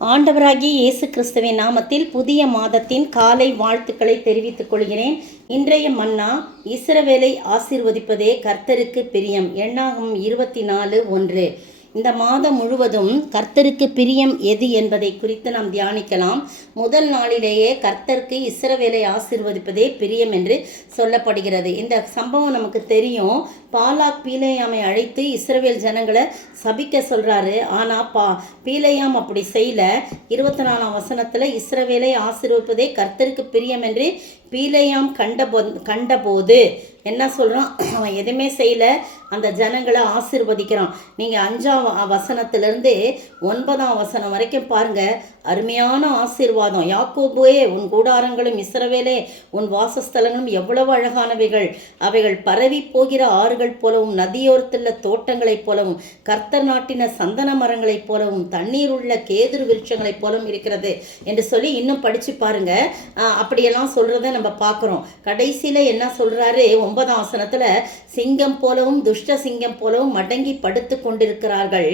ஆண்டவராகிய இயேசு கிறிஸ்துவின் நாமத்தில் புதிய மாதத்தின் காலை வாழ்த்துக்களை தெரிவித்துக் கொள்கிறேன். இன்றைய மன்னா, இஸ்ரவேலை ஆசீர்வதிப்பதே கர்த்தருக்கு பிரியம். எண்ணாகமம் 24:1. இந்த மாதம் முழுவதும் கர்த்தருக்கு பிரியம் எது என்பதை குறித்து நாம் தியானிக்கலாம். முதல் நாளிலேயே கர்த்தருக்கு இஸ்ரவேலை ஆசீர்வதிப்பதே பிரியம் என்று சொல்லப்படுகிறது. இந்த சம்பவம் நமக்கு தெரியும். பாலாக் பீலேயாமை அழைத்து இஸ்ரவேல் ஜனங்களை சபிக்க சொல்கிறாரு. ஆனால் பீலேயாம் அப்படி செய்யல. 24ஆம் வசனத்தில் இஸ்ரவேலை ஆசீர்வதிப்பதே கர்த்தருக்கு பிரியம் என்று பீலேயாம் கண்டபோது என்ன சொல்கிறான்? அவன் எதுவுமே செய்யலை, அந்த ஜனங்களை ஆசீர்வதிக்கிறான். நீங்கள் 5ஆம் வசனத்திலிருந்து 9ஆம் வசனம் வரைக்கும் பாருங்கள். அருமையான ஆசீர்வாதம். யாக்கோபுவே, உன் கூடாரங்களும் இஸ்ரவேலே உன் வாசஸ்தலங்களும் எவ்வளவு அழகானவைகள். அவைகள் பரவி போகிற ஆறுகள் போலவும் நதியோரத்துள்ள தோட்டங்களைப் போலவும் கர்த்தர் நாட்டின சந்தன மரங்களைப் போலவும் தண்ணீர் உள்ள கேதுரு விருட்சங்களைப் போலவும் இருக்கிறது என்று சொல்லி இன்னும் படித்து பாருங்க. அப்படியெல்லாம் சொல்கிறத நம்ம பார்க்குறோம். கடைசியில் என்ன சொல்கிறாரு? 9ஆம் வசனத்தில், சிங்கம் போலவும் துஷ்ட சிங்கம் போலவும் மடங்கி படுத்து கொண்டிருக்கிறார்கள்.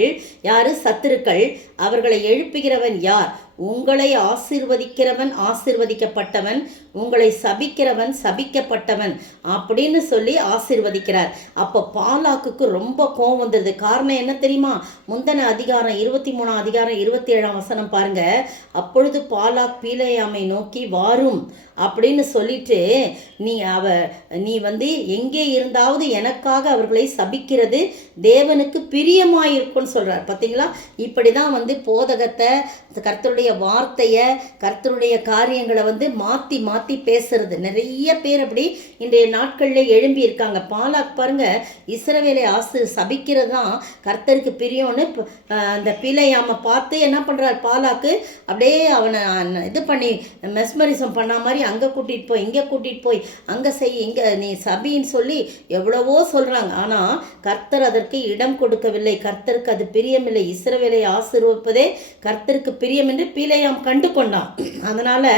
யாரு? சத்துருக்கள். அவர்களை எழுப்புகிறவன் யார்? உங்களை ஆசீர்வதிக்கிறவன் ஆசீர்வதிக்கப்பட்டவன், உங்களை சபிக்கிறவன் சபிக்கப்பட்டவன் அப்படின்னு சொல்லி ஆசீர்வதிக்கிறார். அப்போ பாலாக்குக்கு ரொம்ப கோபம் வந்துடுது. காரணம் என்ன தெரியுமா? முந்தின அதிகாரம் 23ஆம் அதிகாரம் 27ஆம் வசனம் பாருங்க. அப்பொழுது பாலாக் பீலேயாமை நோக்கி, வாரும் அப்படின்னு சொல்லிட்டு, நீ எங்கே இருந்தாவது எனக்காக அவர்களை சபிக்கிறது தேவனுக்கு பிரியமாயிருக்கும்னு சொல்றார். பார்த்தீங்களா? இப்படி தான் போதகத்தை, கர்த்தருடைய வார்த்தையை, கர்த்தருடைய காரியங்களை மாற்றி மாற்றி பேசுறது. நிறைய பேர் அப்படி இன்றைய நாட்களில் எழும்பி இருக்காங்க. பாலாக் பாருங்க, இஸ்ரவேலை சபிக்கிறது தான் கர்த்தருக்கு பிரியம்னு அந்த பீலேயாமை பார்த்து என்ன பண்ணுறார்? பாலாக்கு அப்படியே அவனை இது பண்ணி மெஸ்மரிசம் பண்ண மாதிரி அங்கே கூட்டிகிட்டு போய், இங்கே கூட்டிகிட்டு போய், அங்கே செய், இங்கே நீ சபின்னு சொல்லி எவ்வளவோ சொல்கிறாங்க. ஆனால் கர்த்தர் அதற்கு இடம் கொடுக்கவில்லை. கர்த்தருக்கு அது பிரியமில்லை. இஸ்ரவேலை ஆசீர்வதிப்பதே கர்த்தருக்கு பிரியம் என்று பீலேயாம் கண்டு கொண்டான். அதனால்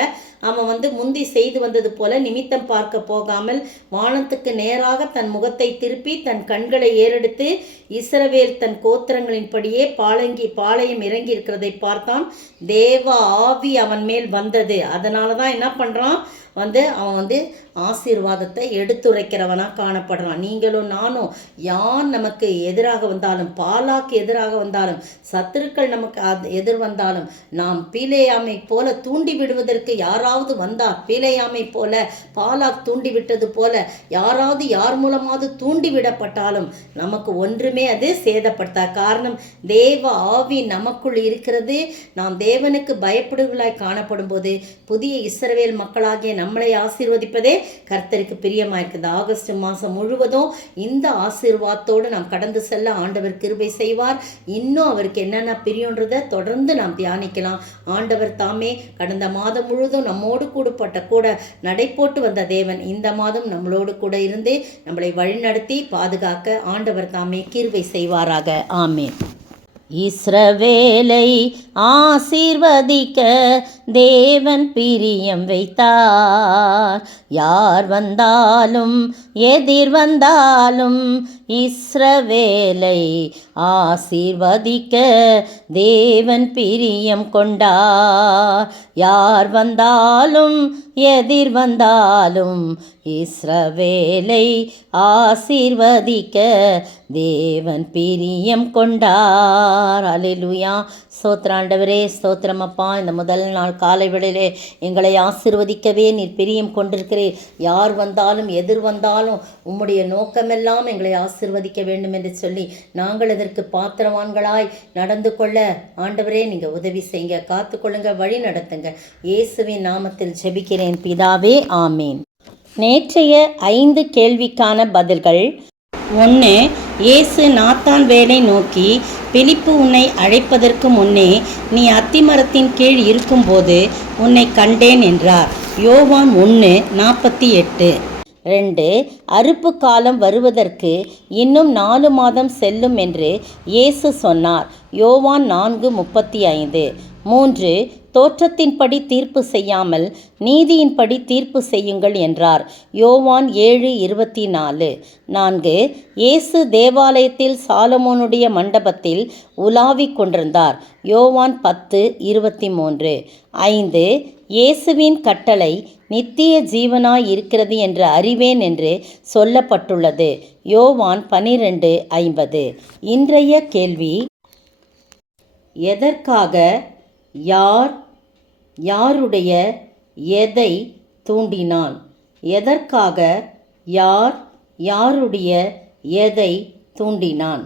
அவன் முந்தி செய்து வந்தது போல நிமித்தம் பார்க்க போகாமல் வானத்துக்கு நேராக தன் முகத்தை திருப்பி தன் கண்களை ஏறெடுத்து இஸ்ரவேல் தன் கோத்திரங்களின்படியே பாளையம் இறங்கி இருக்கிறதை பார்த்தான். தேவ ஆவி அவன் மேல் வந்தது. அதனால தான் என்ன பண்ணுறான்? அவன் ஆசீர்வாதத்தை எடுத்துரைக்கிறவனாக காணப்படுறான். நீங்களும் நானும் யார் நமக்கு எதிராக வந்தாலும், பாலாக்கு எதிராக வந்தாலும், சத்துருக்கள் நமக்கு எதிர் வந்தாலும், நாம் பீலேயாமை போல தூண்டி விடுவதற்கு யாராவது வந்தார், பீலேயாமை போல பாலாக் தூண்டி விட்டது போல யாராவது யார் மூலமாவது தூண்டி விடப்பட்டாலும் நமக்கு ஒன்றுமே அது சேதப்படுத்த. காரணம், தேவ ஆவி நமக்குள் இருக்கிறது. நாம் தேவனுக்கு பயப்படுவர்களாய் காணப்படும் போது புதிய இஸ்ரவேல் மக்களாகிய நம்மளை ஆசீர்வதிப்பதே கர்த்தருக்கு பிரியமாக இருக்குது. ஆகஸ்ட் மாதம் முழுவதும் இந்த ஆசீர்வாதத்தோடு நாம் கடந்து செல்ல ஆண்டவர் கிருபை செய்வார். இன்னும் அவருக்கு என்னென்ன பிரியன்றதை தொடர்ந்து நாம் தியானிக்கலாம். ஆண்டவர் தாமே கடந்த மாதம் முழுவதும் நம்மோடு கூட நடைபோட்டு வந்த தேவன் இந்த மாதம் நம்மளோடு கூட இருந்து நம்மளை வழிநடத்தி பாதுகாக்க ஆண்டவர் தாமே கிருபை செய்வாராக. ஆமென். இஸ்ரவேலை ஆசீர்வதிக்க தேவன் பிரியம் வைத்தார். யார் வந்தாலும் எதிர் வந்தாலும் இஸ்ரவேலை ஆசீர்வதிக்க தேவன் பிரியம் கொண்டார். யார் வந்தாலும் எதிர் வந்தாலும் இஸ்ரவேலை ஆசீர்வதிக்க தேவன் பிரியம் கொண்டார். அல்லேலூயா. ஸ்தோத்திராண்டவரே, ஸ்தோத்திரம் அப்பா. இந்த முதல் நாள் காலை வேளையிலே எங்களை ஆசீர்வதிக்கவே நீர் பிரியம் கொண்டிருக்கிறீர். யார் வந்தாலும் எதிர் வந்தாலும் உம்முடைய நோக்கமெல்லாம் எங்களை ஆசீர்வதிக்க வேண்டும் என்று சொல்லி நாங்கள் இதற்கு பாத்திரவான்களாய் நடந்து கொள்ள ஆண்டவரே நீங்கள் உதவி செய்யுங்க, காத்துக்கொள்ளுங்க, வழி நடத்துங்க. இயேசுவின் நாமத்தில் ஜெபிக்கிறேன் பிதாவே, ஆமேன். நேற்றைய 5 கேள்விக்கான பதில்கள். 1. இயேசு நாத்தான் வேலை நோக்கி, பிலிப்பு உன்னை அழைப்பதற்கு முன்னே நீ அத்திமரத்தின் கீழ் இருக்கும்போது உன்னை கண்டேன் என்றார். யோவான் 1:48. 2. அறுப்பு காலம் வருவதற்கு இன்னும் 4 மாதம் செல்லும் என்று இயேசு சொன்னார். யோவான் 4:35. 3. தோற்றத்தின்படி தீர்ப்பு செய்யாமல் நீதியின்படி தீர்ப்பு செய்யுங்கள் என்றார். யோவான் 7:24. 4. இயேசு தேவாலயத்தில் சாலமோனுடைய மண்டபத்தில் உலாவிக் கொண்டிருந்தார். யோவான் 10:23. 5. இயேசுவின் கட்டளை நித்திய ஜீவனாய் இருக்கிறது என்று அறிவேன் என்று சொல்லப்பட்டுள்ளது. யோவான் 12:50. இன்றைய கேள்வி: எதற்காக யாருடைய எதை தூண்டினான்? எதற்காக யாருடைய எதை தூண்டினான்?